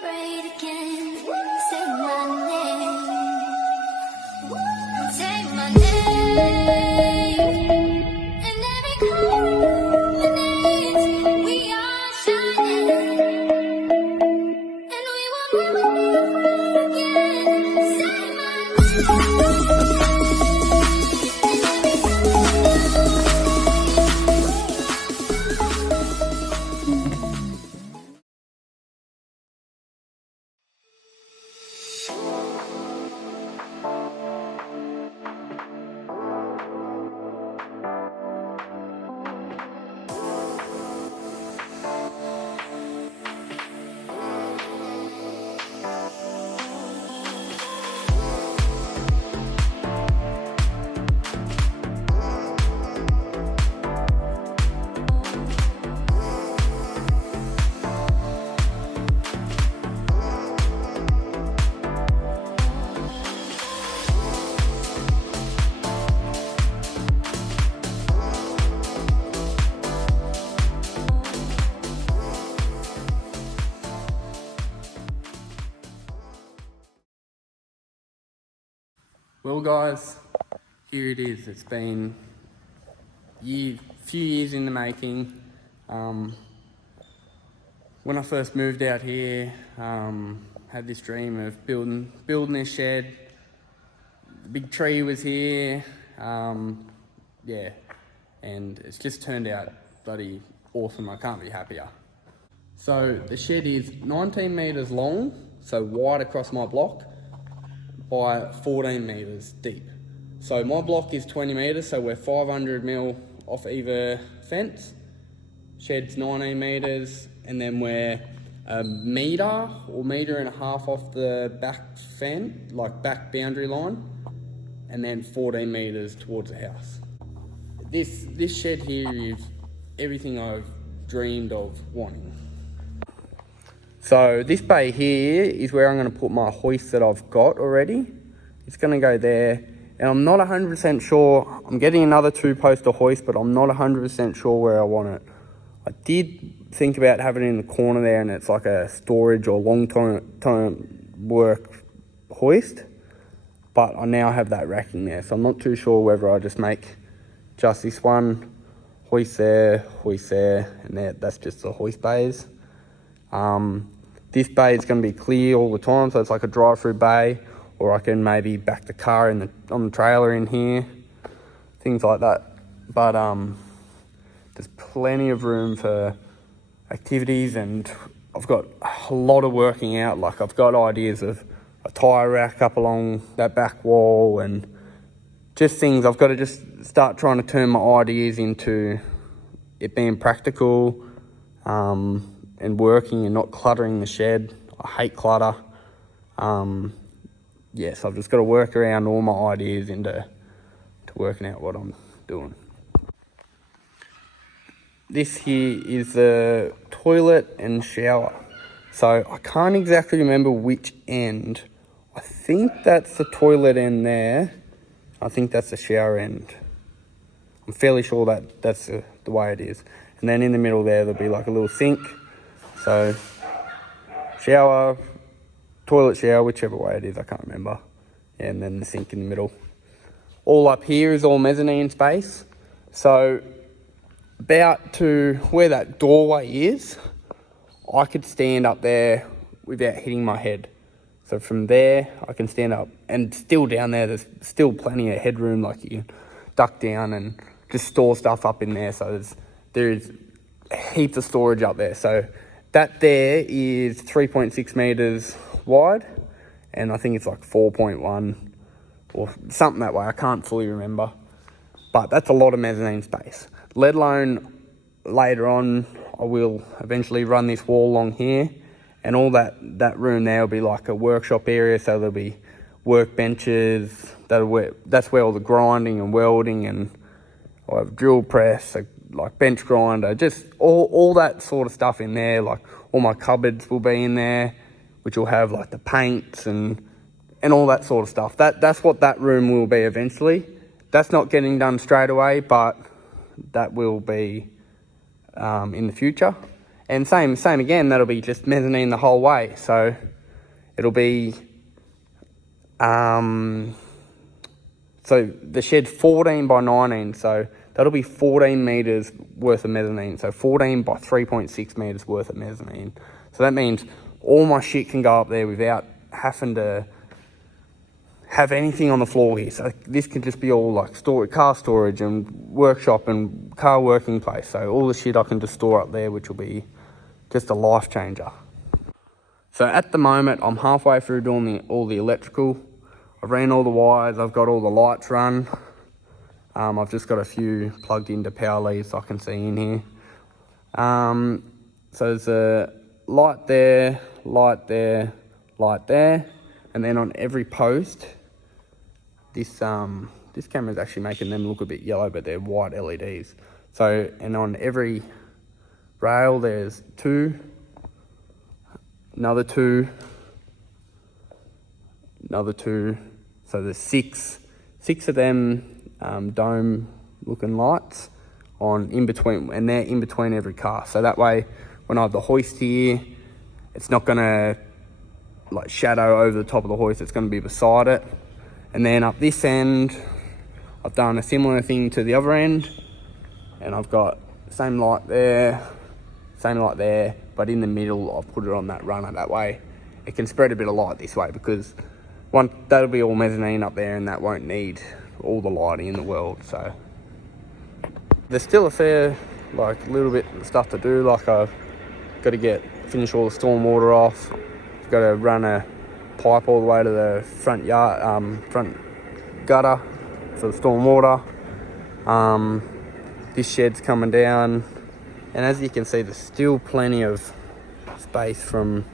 celebrate again. Say my name. Say my name. And every culminates, we are shining. And we will never be again. Say my Well guys, here it is. It's been few years in the making. When I first moved out here, had this dream of building this shed. The big tree was here, yeah, and it's just turned out bloody awesome. I can't be happier. So the shed is 19 metres long, so wide across my block, by 14 metres deep. So my block is 20 metres, so we're 500 mil off either fence. Shed's 19 metres, and then we're a metre or metre and a half off the back fence, like back boundary line, and then 14 metres towards the house. This shed here is everything I've dreamed of wanting. So this bay here is where I'm going to put my hoist that I've got already. It's going to go there, and I'm not 100% sure. I'm getting another 2-poster hoist, but I'm not 100% sure where I want it. I did think about having it in the corner there, and it's like a storage or long-term work hoist, but I now have that racking there, so I'm not too sure whether I just make just this one hoist there, and that's just the hoist bays. This bay is going to be clear all the time, so it's like a drive-through bay, or I can maybe back the car on the trailer in here, things like that. But there's plenty of room for activities, and I've got a lot of working out. Like I've got ideas of a tyre rack up along that back wall, and just things. I've got to just start trying to turn my ideas into it being practical, and working and not cluttering the shed. I hate clutter. Yeah, so I've just got to work around all my ideas into working out what I'm doing. This here is the toilet and shower. So I can't exactly remember which end. I think that's the toilet end there. I think that's the shower end. I'm fairly sure that's the way it is. And then in the middle there'll be like a little sink. So shower, toilet, shower, whichever way it is, I can't remember. Yeah, and then the sink in the middle. All up here is all mezzanine space. So about to where that doorway is, I could stand up there without hitting my head. So from there, I can stand up, and still down there's still plenty of headroom, like you can duck down and just store stuff up in there. So there's heaps of storage up there. So that there is 3.6 metres wide, and I think it's like 4.1 or something that way. I can't fully remember, but that's a lot of mezzanine space. Let alone later on, I will eventually run this wall along here, and all that room there will be like a workshop area. So there'll be workbenches. That's where all the grinding and welding, and I'll have drill press, like bench grinder, just all that sort of stuff in there. Like all my cupboards will be in there, which will have like the paints and all that sort of stuff. That's what that room will be eventually. That's not getting done straight away, but that will be in the future. And same again, that'll be just mezzanine the whole way. So it'll be, so the shed's 14 by 19, so that'll be 14 metres worth of mezzanine. So 14 by 3.6 metres worth of mezzanine. So that means all my shit can go up there without having to have anything on the floor here. So this can just be all like car storage and workshop and car working place. So all the shit I can just store up there, which will be just a life changer. So at the moment, I'm halfway through doing all the electrical. I've ran all the wires, I've got all the lights run. I've just got a few plugged into power leads I can see in here. So there's a light there, light there, light there. And then on every post, this camera is actually making them look a bit yellow, but they're white LEDs. So, and on every rail, there's 2, another 2, another 2. So there's 6 of them dome looking lights on in between, and they're in between every car. So that way, when I have the hoist here, it's not gonna like shadow over the top of the hoist, it's gonna be beside it. And then up this end, I've done a similar thing to the other end, and I've got same light there, but in the middle, I've put it on that runner. That way, it can spread a bit of light this way, because that'll be all mezzanine up there, and that won't need all the lighting in the world. So there's still a fair, like, little bit of stuff to do. Like, I've got to finish all the storm water off. I've got to run a pipe all the way to the front gutter for the storm water. This shed's coming down, and as you can see, there's still plenty of space from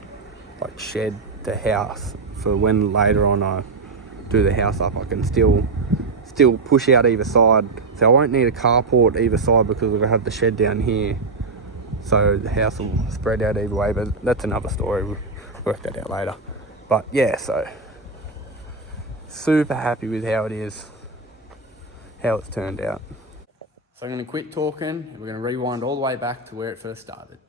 like shed to house for when later on I do the house up. I can still push out either side, so I won't need a carport either side because we're gonna have the shed down here, so the house will spread out either way. But that's another story, we'll work that out later. But yeah, so super happy with how it is, how it's turned out. So I'm going to quit talking and we're going to rewind all the way back to where it first started.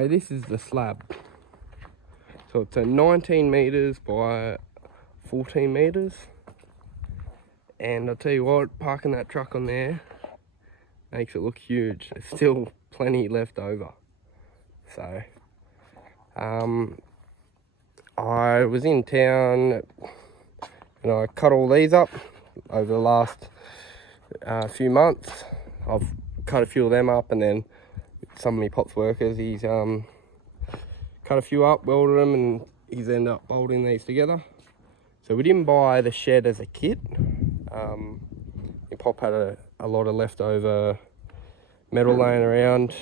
So this is the slab. So it's a 19 meters by 14 meters. And I'll tell you what, parking that truck on there makes it look huge. There's still plenty left over. So, I was in town and I cut all these up over the last few months. I've cut a few of them up, and then some of my pops workers, he's cut a few up, welded them, and he's ended up bolting these together. So we didn't buy the shed as a kit. My pop had a lot of leftover metal laying around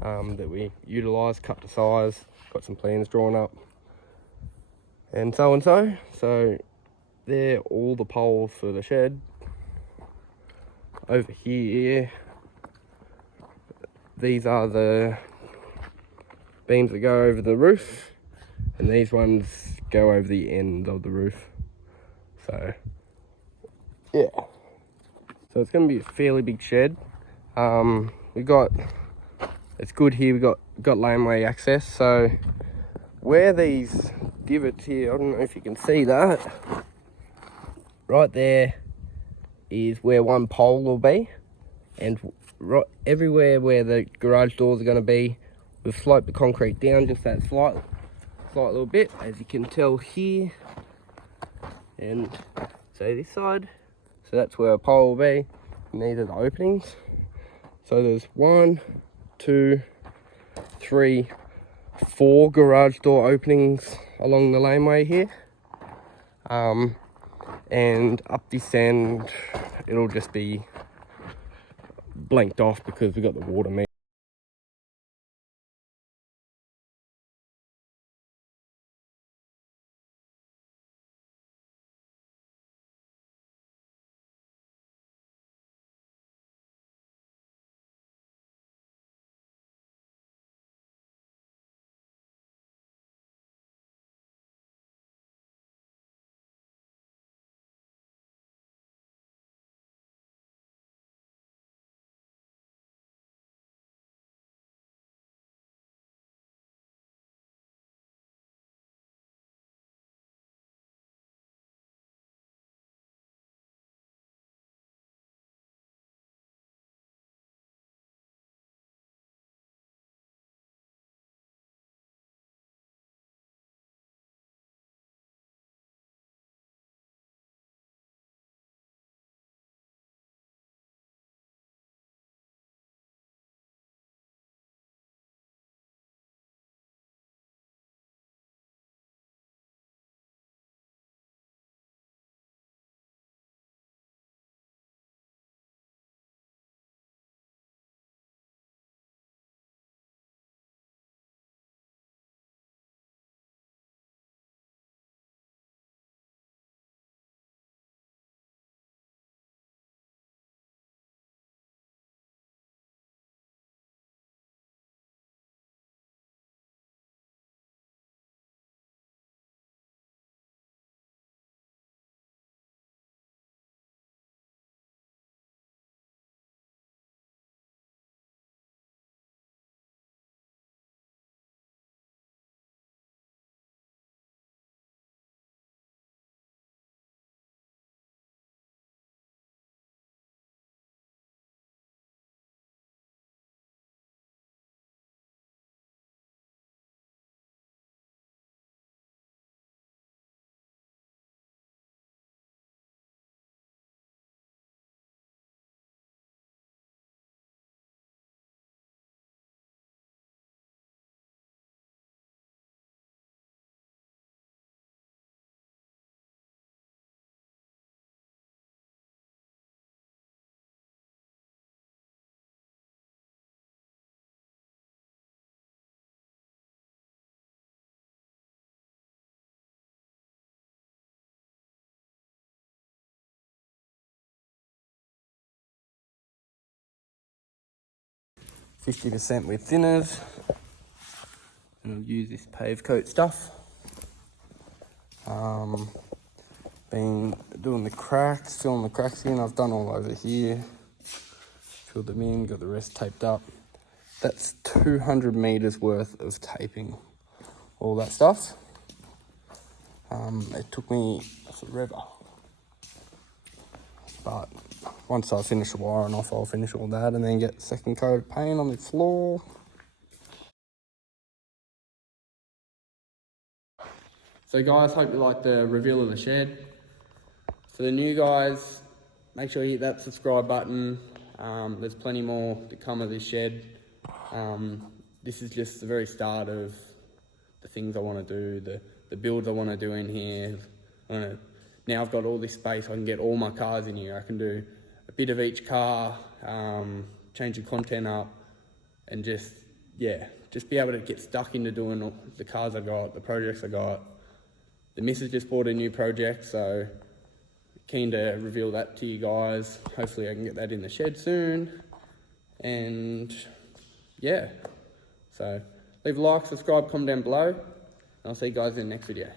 that we utilised, cut to size, got some plans drawn up, and so. So they're all the poles for the shed. Over here, these are the beams that go over the roof, and these ones go over the end of the roof. So yeah, so it's going to be a fairly big shed. It's good here, we got laneway access. So where these divots here, I don't know if you can see that, right there is where one pole will be, and right everywhere where the garage doors are going to be, we've sloped the concrete down just that slight little bit, as you can tell here. And so this side, so that's where a pole will be, and these are the openings. So there's 1, 2, 3, 4 garage door openings along the laneway here. And up this end, it'll just be blanked off because we've got the water meter. %, with thinners, and I'll use this pave coat stuff. Been doing the cracks, filling the cracks in. I've done all over here, filled them in, got the rest taped up. that's 200 meters worth of taping all that stuff. It took me forever, but once I finish the wiring off, I'll finish all that and then get the second coat of paint on the floor. So guys, hope you like the reveal of the shed. For the new guys, make sure you hit that subscribe button. There's plenty more to come of this shed. This is just the very start of the things I want to do, the builds I want to do in here. Now I've got all this space, I can get all my cars in here. I can do a bit of each car, change the content up, and just be able to get stuck into doing the cars I got, the projects I got. The missus just bought a new project, so keen to reveal that to you guys. Hopefully I can get that in the shed soon. And yeah, so leave a like, subscribe, comment down below, and I'll see you guys in the next video.